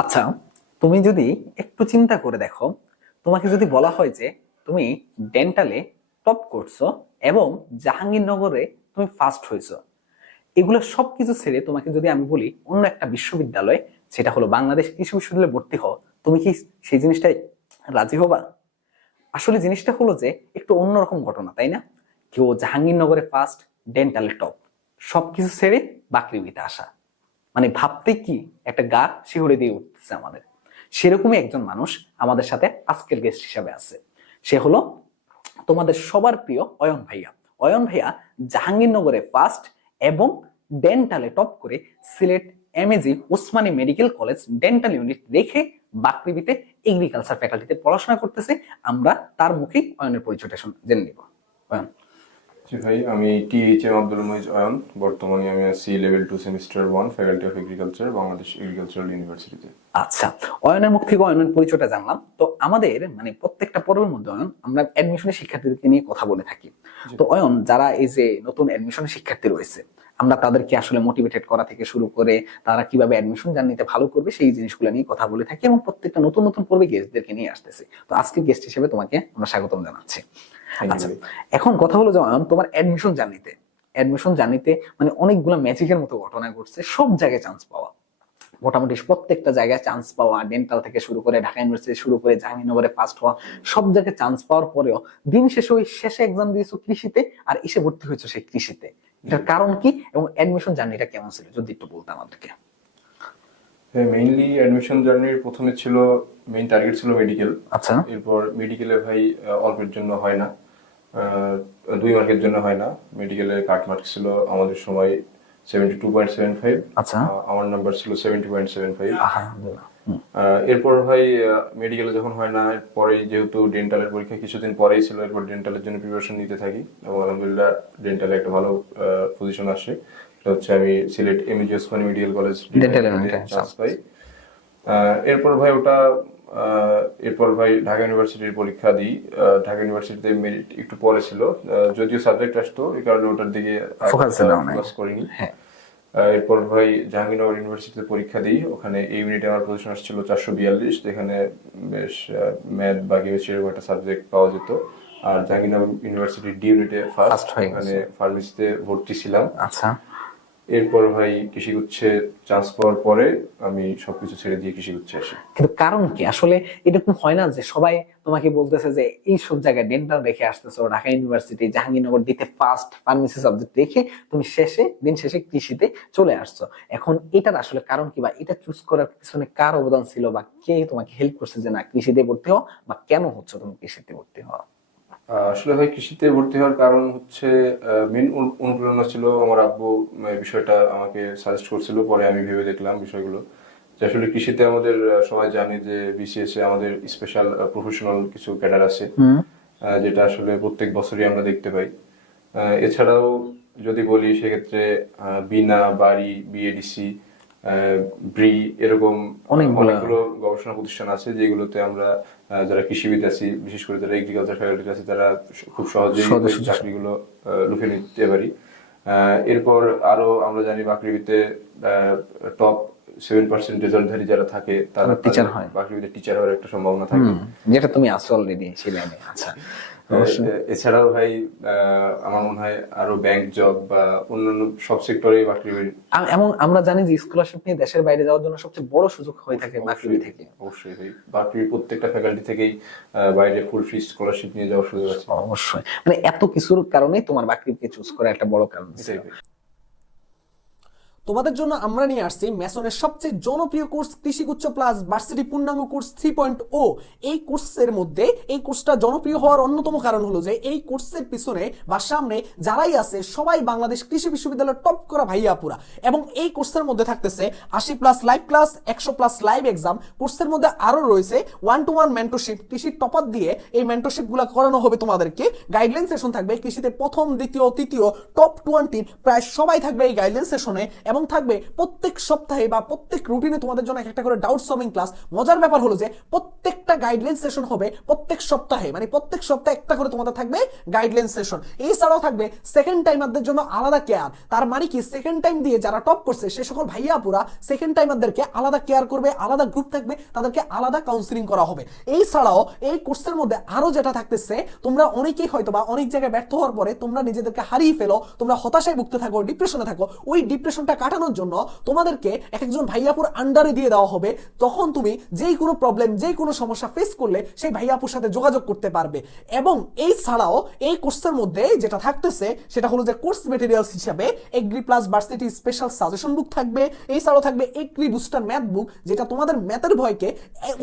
আচ্ছা তুমি যদি একটু চিন্তা করে দেখো, তোমাকে যদি বলা হয় যে তুমি ডেন্টালে টপ করছ এবং জাহাঙ্গীরনগরে তুমি ফার্স্ট হয়েছো, এগুলো সবকিছু ছেড়ে তোমাকে যদি আমি বলি অন্য একটা বিশ্ববিদ্যালয়, সেটা হলো বাংলাদেশ কৃষি বিশ্ববিদ্যালয়ে ভর্তি হও, তুমি কি সেই জিনিসটাই রাজি হবা? আসলে জিনিসটা হলো যে একটু অন্যরকম ঘটনা, তাই না? কেউ জাহাঙ্গীরনগরে ফার্স্ট, ডেন্টালে টপ। সবকিছু ছেড়ে বাকরিবিতে আসা। মানে ভাবতে কি একটা গা শিহরে দিয়ে উঠতেছে আমাদের। সেরকমই একজন মানুষ আমাদের সাথে আজকের গেস্ট হিসাবে আছে। সে হলো তোমাদের সবার প্রিয় অয়ন ভাইয়া। অয়ন ভাইয়া জাহাঙ্গীরনগরে ফার্স্ট এবং ডেন্টালে টপ করে Sylhet MAG Osmani medical college dental unit রেখে বাকৃবিতে এগ্রিকালচার ফ্যাকাল্টিতে পড়াশোনা করতেছে। আমরা তার মুখেই অয়নের পরিচয়টা জেনে নিব। অয়ন। জি ভাই আমি টিএইচএম আব্দুল মহিজ অয়ন। বর্তমানে আমি আছি level two semester one faculty of agriculture Bangladesh agricultural ইউনিভার্সিটিতে আচ্ছা অয়নের মুখ থেকে অয়নের পরিচয়টা জানলাম। তো আমাদের মানে প্রত্যেকটা পর্বের মধ্যে অয়ন আমরা অ্যাডমিশনের শিক্ষার্থীদেরকে নিয়ে কথা বলে থাকি। তো অয়ন যারা এই যে নতুন অ্যাডমিশনের শিক্ষার্থী রয়েছে আমরা তাদেরকে আসলে মোটিভেটেড করা থেকে শুরু করে তারা কীভাবে অ্যাডমিশন জার্নিতে ভালো করবে সেই জিনিসগুলো নিয়ে কথা বলে থাকি এবং প্রত্যেকটা নতুন নতুন পর্বে গেস্টদেরকে নিয়ে আসতেছি। তো আজকে গেস্ট হিসেবে তোমাকে আমরা স্বাগতম জানাচ্ছি। আচ্ছা এখন কথা হলো যে অয়ন, তোমার অ্যাডমিশন জার্নিতে অ্যাডমিশন জার্নিতে মানে অনেকগুলো ম্যাজিকের মতো ঘটনা ঘটছে সব জায়গায় চান্স পাওয়া। মোটামুটি প্রত্যেকটা জায়গায় চান্স পাওয়া ডেন্টাল থেকে শুরু করে ঢাকা ইউনিভার্সিটি শুরু করে জাহাঙ্গীরনগরে ফার্স্ট হওয়া সব জায়গায় চান্স পাওয়ার পরেও দিন শেষে ওই শেষে এক্সাম দিয়েছ কৃষিতে আর এসে ভর্তি হয়েছো সেই কৃষিতে। এটার কারণ কি এবং অ্যাডমিশন জার্নিটা কেমন ছিল যদি একটু বলতাম আমাদেরকে। মেইনলি অ্যাডমিশন জার্নির প্রথমে ছিল মেইন টার্গেট ছিল মেডিকেল আচ্ছা। এরপর মেডিকেলে ভাই অল্পের জন্য হয় না। দুই মার্কের জন্য হয় না। মেডিকেলে কাট মার্ক ছিল আমাদের সময় seventy two point seven five আচ্ছা আমার নাম্বার ছিল সেভেন্টি পয়েন্ট সেভেন ফাইভ এরপর ভাই মেডিকেলে যখন হয় না পরে যেহেতু ডেন্টালের পরীক্ষা কিছুদিন পরেই ছিল এরপর ডেন্টালের জন্য প্রিপারেশন নিতে থাকি। এবং আলহামদুলিল্লাহ ডেন্টালে একটা ভালো পজিশন আসে। হচ্ছে আমি Sylhet MAG Osmani medical college chance পাই। এরপর ভাই ওটা এরপর ভাই ঢাকা ইউনিভার্সিটির পরীক্ষা দিই। ঢাকা ইউনিভার্সিটিতে মেরিট একটু পরে ছিল। যদিও সাবজেক্ট আসতো এই কারণে ওটার দিকে। ফোকাস করিনি। হ্যাঁ। এরপর ভাই জাহাঙ্গীরনগর ইউনিভার্সিটিতে পরীক্ষা দিই। ওখানে এই ইউনিটে আমার পজিশন আসছিল চারশো বিয়াল্লিশ। যেখানে বেশ ম্যাথ বা কেমিস্ট্রি এরকম একটা সাবজেক্ট পাওয়া যেত। আর জাহাঙ্গীরনগর ইউনিভার্সিটির ডি ইউনিটে ফার্স্ট। মানে ফার্মেসিতে ভর্তি ছিলাম। আচ্ছা। এরপর ভাই কৃষিগুচ্ছে চান্স পাওয়ার পরে আমি সবকিছু ছেড়ে দিয়ে কৃষিগুচ্ছে আসি। কিন্তু কারণ কি? আসলে এরকম হয় না যে সবাই তোমাকে বলতেছে যে এই সব জায়গায় ডেন্টাল রেখে আসতেছো, ঢাকা ইউনিভার্সিটি জাহাঙ্গীরনগর, দিতে ফার্স্ট ফার্মেসি সাবজেক্ট রেখে তুমি শেষে, দিন শেষে কৃষিতে চলে আসছো। এখন এটার আসলে কারণ কি বা এটা চুজ করার পিছনে কার অবদান ছিল বা কে তোমাকে হেল্প করছে যে না কৃষিতে ভর্তি হও বা কেন হচ্ছে তুমি কৃষিতে ভর্তি হওয়া আসলে ভাই কৃষিতে ভর্তি হওয়ার কারণ হচ্ছে মেন অনুপ্রেরণা ছিল আমার আব্বু এই বিষয়টা আমাকে সাজেস্ট করছিল পরে আমি ভেবে দেখলাম বিষয়গুলো। যে আসলে কৃষিতে আমাদের সবাই জানি যে বিসিএস এ আমাদের স্পেশাল প্রফেশনাল কিছু ক্যাডার আছে যেটা আসলে প্রত্যেক বছরই আমরা দেখতে পাই। এছাড়াও যদি বলি সেক্ষেত্রে বিনা বাড়ি বিএডিসি ব্রি এরকম অনেকগুলো- গবেষণা প্রতিষ্ঠান আছে যেগুলোতে আমরা যারা কৃষিবিদ আছি বিশেষ করে যারা এগ্রিকালচার ফ্যাকাল্টি আছে তারা খুব সহজেই চাকরিগুলো লুফে নিতে পারি। এরপর আরও আমরা জানি বাকরিবিতে টপ সেভেন পার্সেন্ট রেজাল্টধারী যারা থাকে তারা teacher হয়। বাকরিবিতে টিচার হওয়ার একটা সম্ভাবনা থাকে। যেটা তুমি আছো অলরেডি সেই লাইনে আচ্ছা। এছাড়াও ভাই আমার মনে হয় আরও ব্যাংক জব বা অন্যান্য সব সেক্টরে বাকরি এবং আমরা জানি যে স্কলারশিপ নিয়ে দেশের বাইরে যাওয়ার জন্য সবচেয়ে বড় সুযোগ হয়ে থাকে বাকরি থেকে। অবশ্যই ভাই। বাকরির প্রত্যেকটা ফ্যাকাল্টি থেকেই বাইরে ফুল ফি স্কলারশিপ নিয়ে যাওয়ার সুযোগ আছে। অবশ্যই। মানে এত কিছুর কারণে তোমার বাকরিকে চুজ করা একটা বড় কারণ। তোমাদের জন্য আমরা নিয়ে আসছি মেসনের সবচেয়ে জনপ্রিয় কোর্স, কৃষিগুচ্ছ প্লাস ভার্সিটি পূর্ণাঙ্গ কোর্স থ্রি পয়েন্ট ও এই কোর্সের মধ্যে, এই কোর্সটা জনপ্রিয় হওয়ার অন্যতম কারণ হলো যে, এই কোর্সের পিছনে বা সামনে যারাই আছে, সবাই বাংলাদেশ কৃষি বিশ্ববিদ্যালয়ের টপ করা ভাইয়াপুরা। এবং এই কোর্সের মধ্যে থাকতেছে আশি প্লাস লাইভ ক্লাস একশো প্লাস লাইভ এক্সাম কোর্সের মধ্যে আরও রয়েছে ওয়ান টু ওয়ান মেন্টরশিপ কৃষির টপার দিয়ে এই মেন্টরশিপগুলো করানো হবে তোমাদেরকে। গাইডলাইন সেশন থাকবে কৃষিতে প্রথম, দ্বিতীয়, তৃতীয় টপ টোয়েন্টির প্রায় সবাই থাকবে এই গাইডলাইন সেশনে এবং এবং থাকবে? প্রত্যেক সপ্তাহে বা প্রত্যেক রুটিনে তোমাদের জন্য একটা করে ডাউট সলভিং ক্লাস মজার ব্যাপার হলো যে, প্রত্যেকটা গাইডলাইন সেশন হবে প্রত্যেক সপ্তাহে। মানে প্রত্যেক সপ্তাহে একটা করে তোমাদের থাকবে গাইডলাইন সেশন এছাড়াও থাকবে সেকেন্ড টাইমারদের জন্য আলাদা কেয়ার তার মানে কি? সেকেন্ড টাইম দিয়ে যারা টপ করছে, সে সকল ভাইয়া আপুরা সেকেন্ড টাইমারদেরকে আলাদা কেয়ার করবে, আলাদা গ্রুপ থাকবে, তাদেরকে আলাদা কাউন্সিলিং করা হবে। এই ছাড়াও এই কোর্সের মধ্যে আরও যেটা থাকতেছে, তোমরা অনেকেই হয়তো বা অনেক জায়গায় ব্যর্থ হওয়ার পরে তোমরা নিজেদেরকে হারিয়ে ফেলো, তোমরা হতাশায় ভুগতে থাকো ডিপ্রেশনে থাকো। ওই ডিপ্রেশনটা কাটানোর জন্য তোমাদেরকে এক একজন ভাইয়াপুর আন্ডারে দিয়ে দেওয়া হবে। তখন তুমি যেই কোনো প্রবলেম যেই কোনো সমস্যা ফেস করলে সেই ভাইয়াপুর সাথে যোগাযোগ করতে পারবে। এবং এই ছাড়াও এই কোর্সের মধ্যে যেটা থাকতেছে, সেটা হলো যে কোর্স মেটেরিয়ালস হিসাবে agri plus varsity special suggestion book থাকবে। এই ছাড়াও থাকবে এগ্রি বুস্টার ম্যাথ বুক যেটা তোমাদের ম্যাথের ভয়কে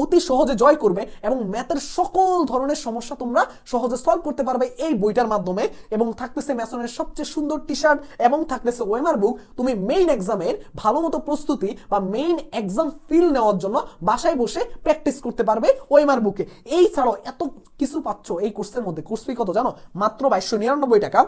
অতি সহজে জয় করবে এবং ম্যাথের সকল ধরনের সমস্যা তোমরা সহজে সলভ করতে পারবে এই বইটার মাধ্যমে। এবং থাকতেছে ম্যাসনের সবচেয়ে সুন্দর টি শার্ট এবং থাকতেছে ওয়েমার বুক তুমি মেইন এক্সামের ভালো মতো প্রস্তুতি বা মেইন এক্সাম ফিল নেওয়ার জন্য বাসায় বসে প্র্যাকটিস করতে পারবে ওয়েমার বুকে এই ছাড়াও এত কিছু পাচ্ছ এই কোর্সের মধ্যে। কোর্স ফি কত জানো? মাত্র বাইশশো নিরানব্বই টাকা।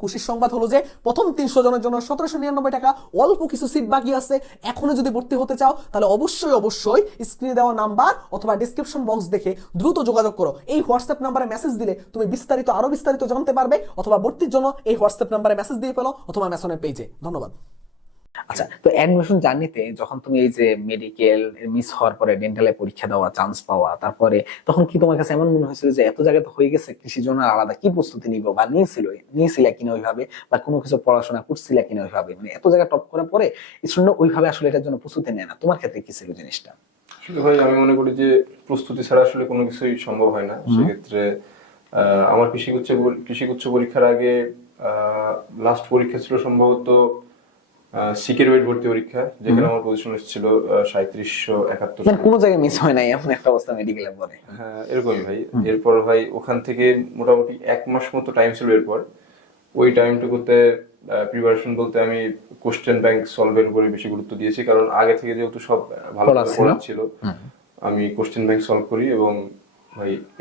খুশির সংবাদ হলো যে প্রথম তিনশো জনের জন্য সতেরোশো নিরানব্বই টাকা। অল্প কিছু সিট বাকি আছে। এখনও যদি ভর্তি হতে চাও, তাহলে অবশ্যই অবশ্যই স্ক্রিনে দেওয়া নাম্বার অথবা ডিসক্রিপশন বক্স দেখে দ্রুত যোগাযোগ করো। এই হোয়াটসঅ্যাপ নাম্বারে মেসেজ দিলে তুমি বিস্তারিত, আরও বিস্তারিত জানতে পারবে অথবা ভর্তির জন্য এই হোয়াটসঅ্যাপ নাম্বারে মেসেজ দিয়ে ফেলো অথবা মেসনের পেজে ধন্যবাদ। আচ্ছা তো অ্যাডমিশন জার্নিতে যখন তুমি এই যে মেডিকেল মিস হওয়ার পরে ডেন্টালে পরীক্ষা দেওয়া চান্স পাওয়া তারপরে তখন কি তোমার কাছে এমন মনে হয়েছিল যে এত জায়গায় তো হয়ে গেছে কৃষি জন্য আলাদা কি প্রস্তুতি নিব বা নিয়েছিল নিয়েছিল কিনা ওইভাবে বা কোনো কিছু পড়াশোনা করছিল কিনা ওইভাবে? মানে এত জায়গায় টপ করার পরে স্টুডেন্ট ওইভাবে আসলে এটার জন্য প্রস্তুতি নেয় না। তোমার ক্ষেত্রে কি ছিল জিনিসটা? ভাই আমি মনে করি যে প্রস্তুতি ছাড়া আসলে কোনো কিছুই সম্ভব হয় না। সেক্ষেত্রে আহ, আমার কৃষিগুচ্ছ পরি- কৃষিগুচ্ছ পরীক্ষার আগে লাস্ট পরীক্ষা ছিল সম্ভবত সিকের ওয়েট ভর্তি পরীক্ষা যেখানে আমার পজিশন এসেছিল সাঁত্রিশশো একাত্তর মানে কোনো জায়গায় মিস হয় নাই এমন একটা অবস্থা মেডিকেলের পরে হ্যাঁ এরকমই ভাই। এরপর ভাই ওখান থেকে মোটামুটি এক মাস মতো টাইম ছিল এরপর। ওই টাইমটুকুতে প্রিপারেশন বলতে আমি কোশ্চেন ব্যাংক সলভের উপরে বেশি গুরুত্ব দিয়েছি কারণ আগে থেকে যেহেতু সব ভালো। ছিল আমি কোশ্চেন ব্যাংক সলভ করি এবং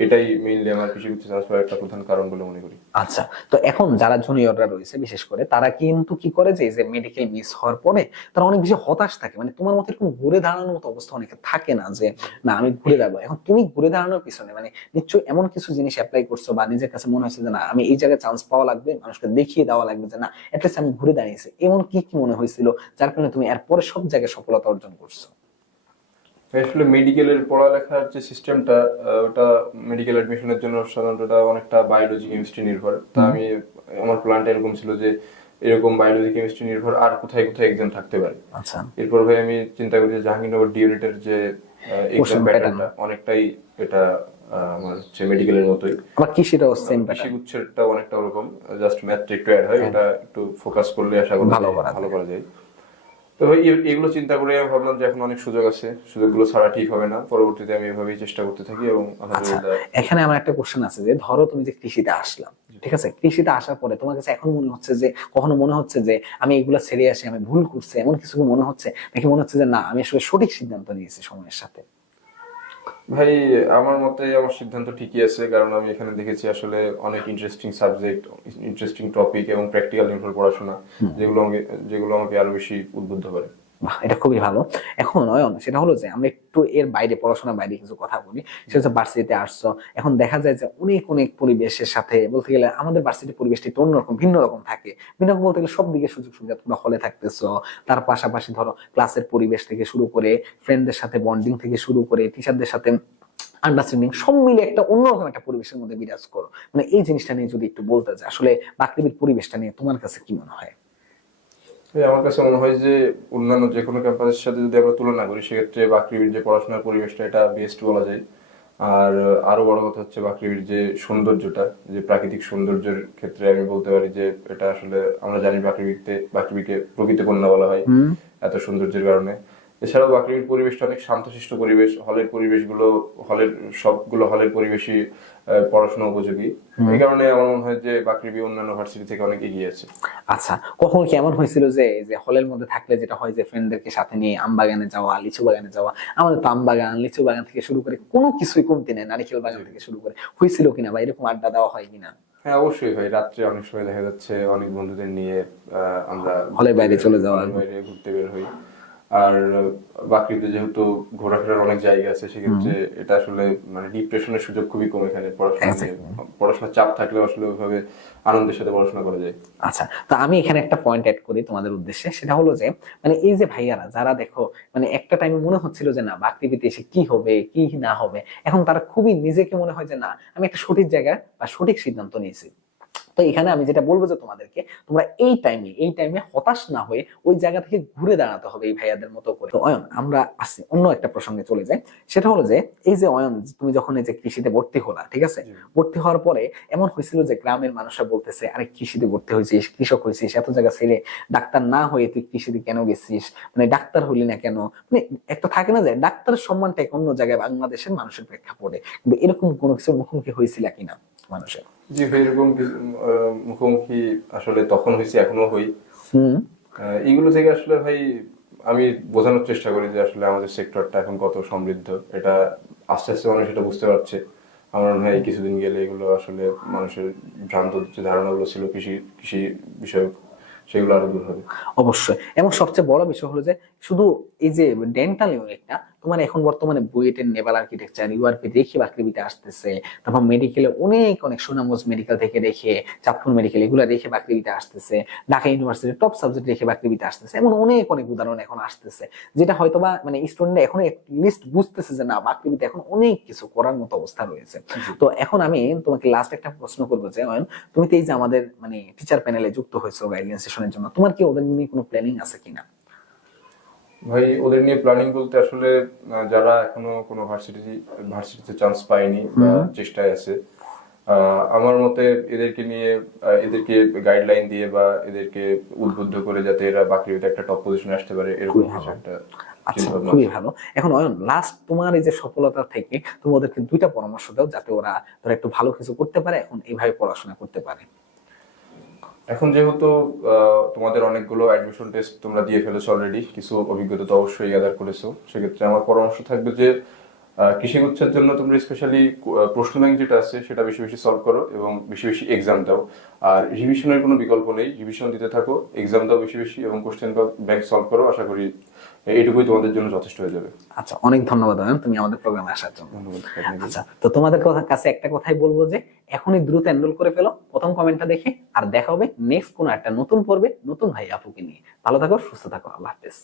এটাই মেইনলি আমার একটা প্রধান কারণ বলে মনে করি। আচ্ছা তো এখন যারা জুনিয়ররা রয়েছে, বিশেষ করে, তারা কিন্তু কি করে যে যে মেডিকেল মিস হওয়ার পরে তারা অনেক বেশি হতাশ থাকে। মানে তোমার মতো এরকম ঘুরে দাঁড়ানোর মতো অবস্থা অনেকে থাকে না যে, না, আমি ঘুরে দাঁড়াবো। এখন তুমি ঘুরে দাঁড়ানোর পিছনে মানে নিশ্চয়ই এমন কিছু জিনিস অ্যাপ্লাই করছ বা নিজের কাছে মনে হয়েছে যে, না, আমি এই জায়গায় চান্স পাওয়া লাগবে, মানুষকে দেখিয়ে দেওয়া লাগবে যে, না অ্যাটলিস্ট আমি ঘুরে দাঁড়িয়েছি। এমন কি কি মনে হয়েছিল যার কারণে তুমি এরপরে সব জায়গায় সফলতা অর্জন করছ? আসলে মেডিকেলের পড়ালেখার যে সিস্টেমটা ওটা মেডিকেল অ্যাডমিশনের জন্য সাধারণত ওটা অনেকটা বায়োলজি কেমিস্ট্রি নির্ভর। তা আমি আমার প্ল্যানটা এরকম ছিল যে এরকম বায়োলজি কেমিস্ট্রি নির্ভর আর কোথায় কোথায় এক্সাম থাকতে পারে। আচ্ছা। এরপর ভাই আমি চিন্তা করি যে জাহাঙ্গীরনগর ডিউনিটের যে এক্সাম প্যাটার্নটা অনেকটাই এটা আমার হচ্ছে মেডিকেলের মতোই। আবার কৃষিটাও সেম কৃষি গুচ্ছেরটা অনেকটা ওরকম জাস্ট ম্যাথটা একটু অ্যাড হয় এটা একটু ফোকাস করলে আশা করা ভালো করা যায়। তো এগুলো চিন্তা করে আমি ভাবলাম যে এখন অনেক সুযোগ আছে সুযোগগুলো ছাড়া ঠিক হবে না। পরবর্তীতে আমি এভাবেই চেষ্টা করতে থাকি এবং আচ্ছা আলহামদুলিল্লাহ এখানে আমার একটা কোশ্চেন আছে যে ধরো তুমি যে কৃষিতে আসলাম ঠিক আছে? কৃষিতে আসার পরে তোমার কাছে এখন মনে হচ্ছে যে কখনো মনে হচ্ছে যে আমি এগুলো ছেড়ে আসি আমি ভুল করছি এমন কিছু মনে হচ্ছে? নাকি মনে হচ্ছে যে না আমি আসলে সঠিক সিদ্ধান্ত নিয়েছি সময়ের সাথে? ভাই আমার মতে আমার সিদ্ধান্ত ঠিকই আছে কারণ আমি এখানে দেখেছি আসলে অনেক ইন্টারেস্টিং সাবজেক্ট ইন্টারেস্টিং টপিক এবং প্র্যাকটিক্যাল নির্ভর পড়াশোনা যেগুলো আমাকে যেগুলো আমাকে আরও বেশি উদ্বুদ্ধ করে। এটা খুবই ভালো। এখন অয়ন সেটা হলো যে আমরা একটু এর বাইরে, পড়াশোনার বাইরে কিছু কথা বলি। সেটা হচ্ছে ভার্সিটিতে আসছো। এখন দেখা যায় যে অনেক অনেক পরিবেশের সাথে বলতে গেলে আমাদের ভার্সিটির পরিবেশটা একটু অন্যরকম, ভিন্ন রকম থাকে। ভিন্ন রকম বলতে গেলে সব দিকে সুযোগ সুবিধা তোমরা হলে থাকতেছো। তার পাশাপাশি ধরো ক্লাসের পরিবেশ থেকে শুরু করে ফ্রেন্ডদের সাথে বন্ডিং থেকে শুরু করে টিচারদের সাথে আন্ডারস্ট্যান্ডিং সব মিলে একটা অন্যরকম একটা পরিবেশের মধ্যে বিরাজ করো। মানে এই জিনিসটা নিয়ে যদি একটু বলতে চাই আসলে বাকৃবির পরিবেশটা নিয়ে তোমার কাছে কি মনে হয়? আমার কাছে মনে হয় যে অন্যান্য যে কোনো ক্যাম্পাসের সাথে যদি আমরা তুলনা করি সেক্ষেত্রে যে পড়াশোনার পরিবেশটা এটা বেস্ট বলা যায়। আর আরও বড় কথা হচ্ছে যে সৌন্দর্যটা যে প্রাকৃতিক সৌন্দর্যের ক্ষেত্রে আমি বলতে পারি যে এটা আসলে আমরা জানি বাকরিবিতে বাকরিবিকে প্রকৃত কন্যা বলা হয় এত সৌন্দর্যের কারণে। এছাড়াও বাকরিবির পরিবেশটা অনেক শান্তশিষ্ট পরিবেশ হলের পরিবেশগুলো হলের সবগুলো হলের পরিবেশই পড়াশোনা উপযোগী। এই কারণে আমার মনে হয় যে বাকরিবি অন্যান্য ভার্সিটি থেকে অনেক এগিয়ে আছে। আচ্ছা কখন কি এমন হয়েছিল যে যে হলের মধ্যে থাকলে যেটা হয় যে ফ্রেন্ডদেরকে সাথে নিয়ে আম বাগানে যাওয়া লিচু বাগানে যাওয়া আমাদের তো আম বাগান লিচু বাগান থেকে শুরু করে কোনো কিছুই কমতি নেই নারিকেল বাগান থেকে শুরু করে। হয়েছিল কিনা বা এরকম আড্ডা দেওয়া হয় কিনা? হ্যাঁ অবশ্যই ভাই রাত্রে অনেক সময় দেখা যাচ্ছে অনেক বন্ধুদের নিয়ে আহ, আমরা হলের বাইরে চলে যাওয়া। বাইরে ঘুরতে বের হই। আর বাকিতে যেহেতু ঘোরাফেরার অনেক জায়গা আছে সেক্ষেত্রে এটা আসলে মানে ডিপ্রেশনের সুযোগ খুবই কম এখানে। পড়াশোনা। পড়াশোনার চাপ থাকলে আসলে ওইভাবে আনন্দের সাথে পড়াশোনা করা যায়। আচ্ছা তো আমি এখানে একটা পয়েন্ট অ্যাড করি তোমাদের উদ্দেশ্যে। সেটা হলো যে মানে এই যে ভাইয়ারা যারা দেখো মানে একটা টাইমে মনে হচ্ছিল যে না বাকৃবিতে এসে কি হবে কি না হবে এখন তারা খুবই নিজেকে মনে হয় যে না আমি একটা সঠিক জায়গায় বা সঠিক সিদ্ধান্ত নিয়েছি। তো এখানে আমি যেটা বলব যে তোমাদেরকে তোমরা এই টাইমে এই টাইমে হতাশ না হয়ে ওই জায়গা থেকে ঘুরে দাঁড়াতে হবে এই ভাইয়াদের মতো করে। তো অয়ন আমরা আসি অন্য একটা প্রসঙ্গে চলে যাই। সেটা হলো যে এই যে অয়ন তুমি যখন এই যে কৃষিতে ভর্তি হলা ঠিক আছে? ভর্তি হওয়ার পরে এমন হয়েছিল যে গ্রামের মানুষরা বলতেছে আরে কৃষিতে ভর্তি হয়েছিস কৃষক হয়েছিস এত জায়গা ছেড়ে ডাক্তার না হয়ে তুই কৃষিতে কেন গেছিস? মানে ডাক্তার হইলি না কেন? মানে একটা থাকে না যে ডাক্তারের সম্মানটা এক অন্য জায়গায় বাংলাদেশের মানুষের প্রেক্ষাপটে। কিন্তু এরকম কোনো কিছু মুখোমুখি হয়েছিল কিনা? মানুষের। জি এরকম মুখোমুখি আসলে তখন হয়েছে এখনও হই। এইগুলো থেকে আসলে ভাই আমি বোঝানোর চেষ্টা করি যে আসলে আমাদের সেক্টরটা এখন কত সমৃদ্ধ। এটা আস্তে আস্তে মানুষ এটা বুঝতে পারছে। আমার মনে হয় কিছুদিন গেলে এগুলো আসলে মানুষের ভ্রান্ত যে ধারণাগুলো ছিল কৃষি কৃষি বিষয়ক সেগুলো আরও দূর হবে। অবশ্যই। এবং সবচেয়ে বড় বিষয় হলো যে শুধু এই যে ডেন্টাল ইউনিটটা তোমার এখন বর্তমানে বুয়েটের নেভাল আর্কিটেকচার ইউআরপি রেখে বাকৃবিতে আসতেছে তারপর মেডিকেলে অনেক অনেক সুনামগঞ্জ মেডিকেল থেকে রেখে চাঁদপুর মেডিকেল এগুলো রেখে বাকৃবিতে আসতেছে ঢাকা ইউনিভার্সিটির টপ সাবজেক্ট রেখে বাকৃবিতে আসতেছে এমন অনেক অনেক উদাহরণ এখন আসতেছে যেটা হয়তো বা মানে স্টুডেন্ট এখন লিস্ট বুঝতেছে যে না বাকৃবিতে এখন অনেক কিছু করার মতো অবস্থা রয়েছে। তো এখন আমি তোমাকে লাস্ট একটা প্রশ্ন করব যে তুমি তো এই যে আমাদের মানে টিচার প্যানেলে যুক্ত হয়েছো গাইডলাইন সেশনের জন্য তোমার কি ওদের নিয়ে কোনো প্ল্যানিং আছে কিনা? ভাই ওদের নিয়ে প্ল্যানিং বলতে আসলে যারা এখনও কোনো ভার্সিটি ভার্সিটিতে চান্স পায়নি বা চেষ্টায় আছে আমার মতে এদেরকে নিয়ে এদেরকে গাইডলাইন দিয়ে বা এদেরকে উদ্বুদ্ধ করে যাতে এরা বাকরিতে একটা টপ পজিশনে আসতে পারে এরকম কিছু একটা আচ্ছা খুবই ভালো। এখন অয়ন লাস্ট তোমার এই যে সফলতা থেকে তুমি ওদেরকে দুইটা পরামর্শ দাও যাতে ওরা ধর একটু ভালো কিছু করতে পারে এখন এইভাবে পড়াশোনা করতে পারে। এখন যেহেতু তোমাদের অনেকগুলো অ্যাডমিশন টেস্ট তোমরা দিয়ে ফেলেছো অলরেডি কিছু অভিজ্ঞতা তো অবশ্যই গ্যাদার করেছ, সেক্ষেত্রে আমার পরামর্শ থাকবে যে কৃষি গুচ্ছের জন্য তোমরা স্পেশালি প্রশ্ন ব্যাংক যেটা আছে সেটা বেশি বেশি সলভ করো এবং বেশি বেশি এক্সাম দাও। আর রিভিশনের কোনো বিকল্প নেই রিভিশন দিতে থাকো এক্সাম দাও বেশি বেশি এবং কোশ্চেন ব্যাংক সলভ করো, আশা করি এইটুকুই তোমাদের জন্য যথেষ্ট হয়ে যাবে। আচ্ছা অনেক ধন্যবাদ ম্যাম তুমি আমাদের প্রোগ্রামে আসার জন্য। আচ্ছা তো তোমাদের কাছে একটা কথাই বলব যে এখনই দ্রুত এনরোল করে ফেলো প্রথম কমেন্টটা দেখে আর দেখা হবে নেক্সট কোনো একটা নতুন পর্বে নতুন ভাই আপুকে নিয়ে। ভালো থাকো সুস্থ থাকো আল্লাহ হাফেজ।